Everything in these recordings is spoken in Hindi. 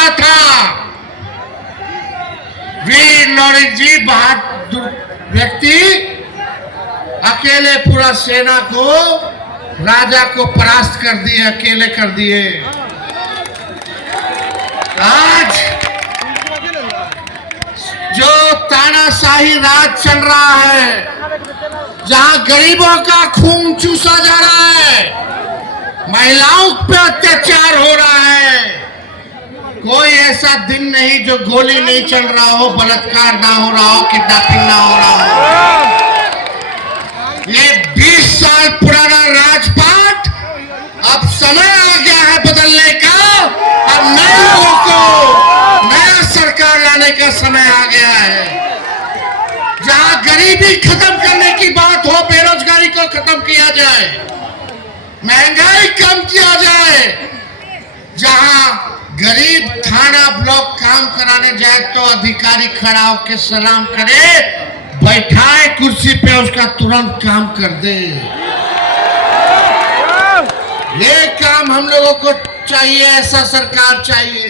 होता था। वीर लोरिक जी बहादुर व्यक्ति अकेले पूरा सेना को, राजा को परास्त कर दिए, अकेले कर दिए। आज जो तानाशाही राज चल रहा है, जहां गरीबों का खून चूसा जा रहा है, महिलाओं पे अत्याचार हो रहा है, कोई ऐसा दिन नहीं जो गोली नहीं चल रहा हो, बलात्कार ना हो रहा हो, किडनैपिंग ना हो रहा हो। ये 20 साल पुराना राजपाट, अब समय आ गया है बदलने का। अब नए लोगों को नया सरकार लाने का समय आ गया है, जहां गरीबी खत्म करने की बात हो, बेरोजगारी को खत्म किया जाए, महंगाई कम किया जाए, जहां गरीब थाना ब्लॉक काम कराने जाए तो अधिकारी खड़ा होकर सलाम करे, बैठाए कुर्सी पे, उसका तुरंत काम कर दे। ये काम हम लोगों को चाहिए, ऐसा सरकार चाहिए।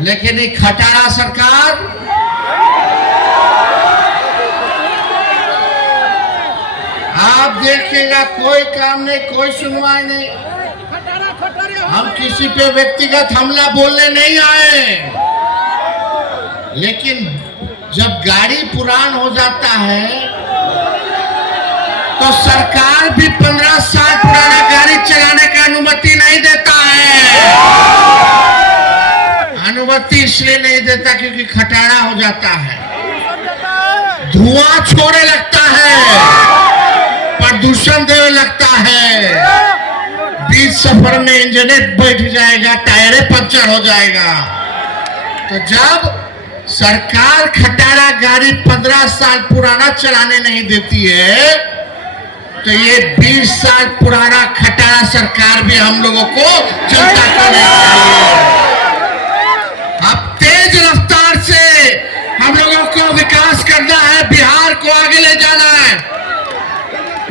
लेकिन ये खटारा सरकार आप देखिएगा, कोई काम नहीं, कोई सुनवाई नहीं। हम किसी पे व्यक्तिगत हमला बोलने नहीं आए, लेकिन जब गाड़ी पुरान हो जाता है तो सरकार भी 15 साल पुराना गाड़ी चलाने का अनुमति नहीं देता है। अनुमति इसलिए नहीं देता क्योंकि खटारा हो जाता है, धुआं छोड़ने लगता है, प्रदूषण देने लगता है, बीच सफर में इंजन बैठ जाएगा, टायरे पंचर हो जाएगा। तो जब सरकार खटारा गाड़ी 15 साल पुराना चलाने नहीं देती है, तो ये 20 साल पुराना खटारा सरकार भी हम लोगों को जनता को नहीं चाहिए। अब तेज रफ्तार से हम लोगों को विकास करना है, बिहार को आगे ले जाना है,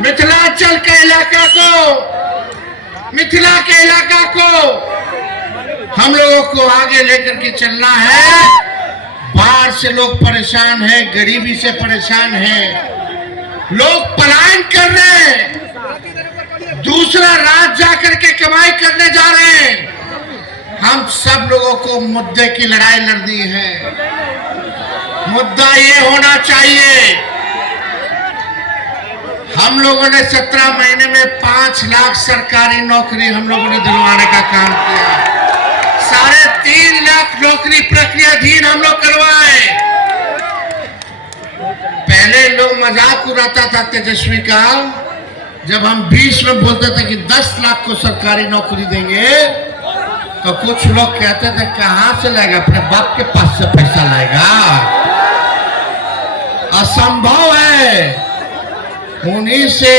मिथिलांचल के इलाका को, मिथिला के इलाका को हम लोगों को आगे लेकर के चलना है। बाढ़ से लोग परेशान हैं, गरीबी से परेशान हैं, लोग पलायन कर रहे हैं, दूसरा राज्य जाकर के कमाई करने जा रहे हैं। हम सब लोगों को मुद्दे की लड़ाई लड़नी है। मुद्दा ये होना चाहिए, हम लोगों ने 17 महीने में 5 लाख सरकारी नौकरी हम लोगों ने दिलवाने का काम किया। 3.5 लाख नौकरी प्रक्रियाधीन हम लोग करवाए। पहले लोग मजाक उड़ाता था तेजस्वी का, जब हम 20 में बोलते थे कि 10 लाख को सरकारी नौकरी देंगे, तो कुछ लोग कहते थे कहां से लाएगा, अपने बाप के पास से पैसा लाएगा, असंभव है। उन्हीं से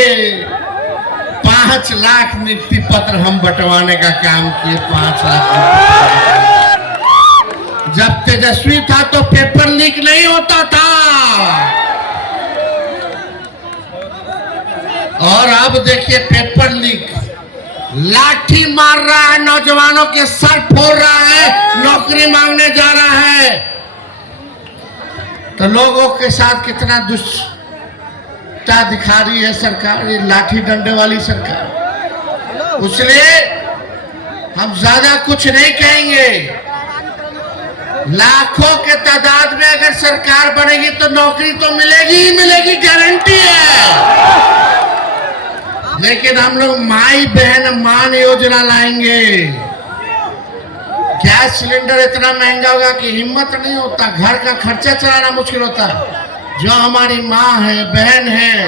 5 लाख नियुक्ति पत्र हम बंटवाने का काम किए। 5 लाख जब तेजस्वी था तो पेपर लीक नहीं होता था, और अब देखिए पेपर लीक, लाठी मार रहा है, नौजवानों के सर फोड़ रहा है, नौकरी मांगने जा रहा है। तो लोगों के साथ कितना दुष्टता दिखा रही है सरकार, ये लाठी डंडे वाली सरकार। इसलिए हम ज्यादा कुछ नहीं कहेंगे। लाखों के तादाद में अगर सरकार बनेगी तो नौकरी तो मिलेगी ही मिलेगी, गारंटी है। लेकिन हम लोग माई बहन मान योजना लाएंगे। गैस सिलेंडर इतना महंगा होगा कि हिम्मत नहीं होता, घर का खर्चा चलाना मुश्किल होता। जो हमारी माँ है, बहन है,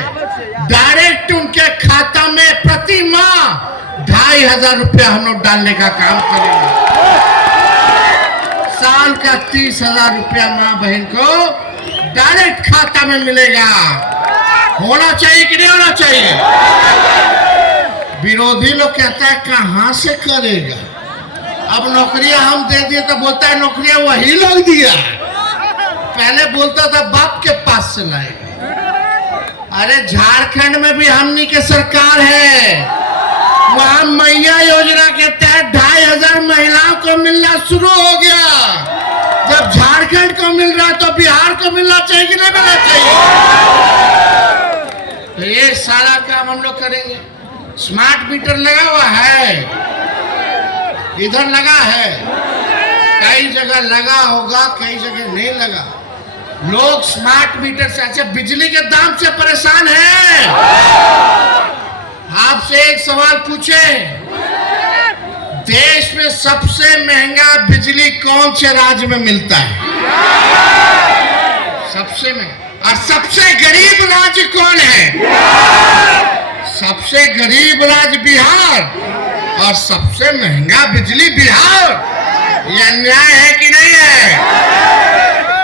डायरेक्ट उनके खाता में प्रति माह 2,500 रुपया हम लोग डालने का काम करेंगे। साल का 30,000 रुपया माँ बहन को डायरेक्ट खाता में मिलेगा। होना चाहिए कि नहीं होना चाहिए? विरोधी लोग कहता है कहां से करेगा, अब नौकरियां हम दे दिए तो बोलता है नौकरियां वही लोग दिया। पहले बोलता था बाप के पास से लाएगा। अरे झारखंड में भी हमनी के सरकार है, वहां मैया योजना के तहत 2500 महिलाओं को मिलना शुरू हो गया। जब झारखंड को मिल रहा तो बिहार को मिलना चाहिए कि नहीं मिलना चाहिए? तो ये सारा काम हम लोग करेंगे। स्मार्ट मीटर लगा हुआ है, इधर लगा है, कई जगह लगा होगा, कई जगह नहीं लगा। लोग स्मार्ट मीटर से, अच्छा बिजली के दाम से परेशान हैं। आपसे एक सवाल पूछे, देश में सबसे महंगा बिजली कौन से राज्य में मिलता है? सबसे महंगा। और सबसे गरीब राज्य कौन है? सबसे गरीब राज्य बिहार और सबसे महंगा बिजली बिहार। ये अन्याय है कि नहीं है?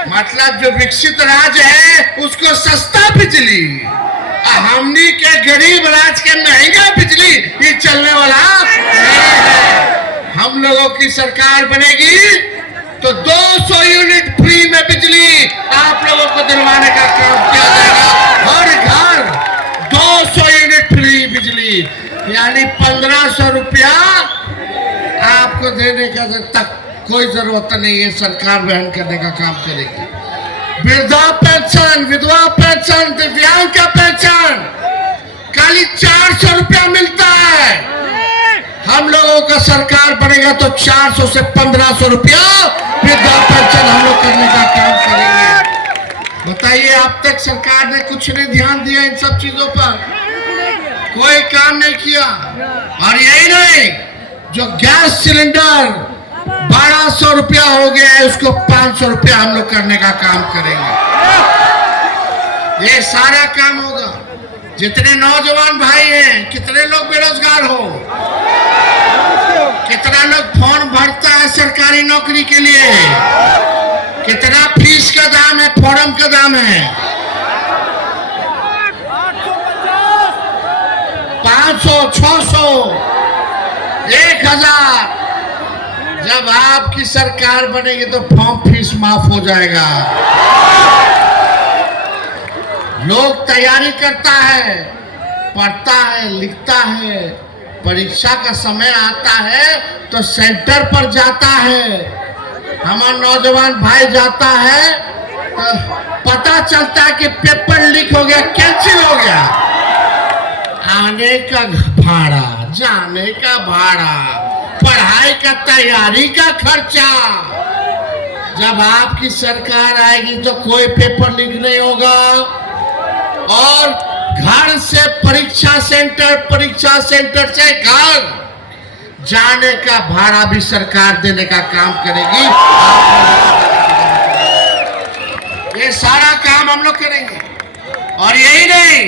मतलब जो विकसित राज्य है उसको सस्ता बिजली, हमनी के गरीब राज्य के महंगा बिजली, ये चलने वाला नहीं है। हम लोगों की सरकार बनेगी तो 200 यूनिट फ्री में बिजली आप लोगों को दिलवाने का काम किया जाएगा। हर घर 200 यूनिट फ्री बिजली, यानी 1500 रुपया आपको देने का तक कोई जरूरत नहीं है। सरकार वहन करने का काम करेगी। वृद्धा पेंशन, विधवा पेंशन, दिव्यांग का पेंशन खाली 400 रुपया मिलता है। हम लोगों का सरकार बनेगा तो 400 से 1500 रुपया वृद्धा पेंशन हम लोग करने का काम करेंगे। बताइए, अब तक सरकार ने कुछ नहीं ध्यान दिया इन सब चीजों पर, कोई काम नहीं किया। और यही नहीं, जो गैस सिलेंडर 1200 रुपया हो गया है, उसको 500 रुपया हम लोग करने का काम करेंगे। ये सारा काम होगा। जितने नौजवान भाई हैं, कितने लोग बेरोजगार हो, कितना लोग फॉर्म भरता है सरकारी नौकरी के लिए, कितना फीस का दाम है, फॉर्म का दाम है 500, 600, 1000। जब आपकी सरकार बनेगी तो फॉर्म फीस माफ हो जाएगा। लोग तैयारी करता है, पढ़ता है, लिखता है, परीक्षा का समय आता है तो सेंटर पर जाता है। हमारा नौजवान भाई जाता है तो पता चलता है कि पेपर लीक हो गया, कैंसिल हो गया। आने का भाड़ा, जाने का भाड़ा, पढ़ाई का तैयारी का खर्चा। जब आपकी सरकार आएगी तो कोई पेपर लीक नहीं होगा और घर से परीक्षा सेंटर से घर जाने का भाड़ा भी सरकार देने का काम करेगी। ये सारा काम हम लोग करेंगे। और यही नहीं,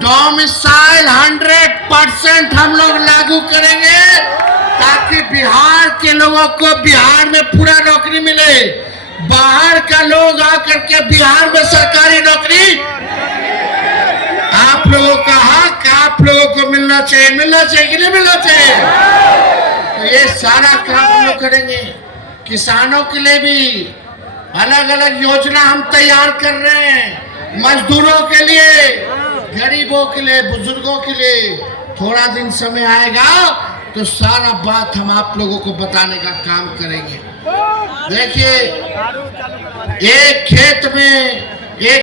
डोमिसाइल 100% हम लोग लागू करेंगे ताकि बिहार के लोगों को बिहार में पूरा नौकरी मिले। बाहर का लोग आकर के बिहार में सरकारी नौकरी, आप लोगों का हक आप लोगों को मिलना चाहिए कि नहीं मिलना चाहिए? तो ये सारा काम हम लोग करेंगे। किसानों के लिए भी अलग अलग योजना हम तैयार कर रहे हैं, मजदूरों के लिए, गरीबों के लिए, बुजुर्गों के लिए। थोड़ा दिन समय आएगा तो सारा बात हम आप लोगों को बताने का काम करेंगे। देखिए, एक खेत में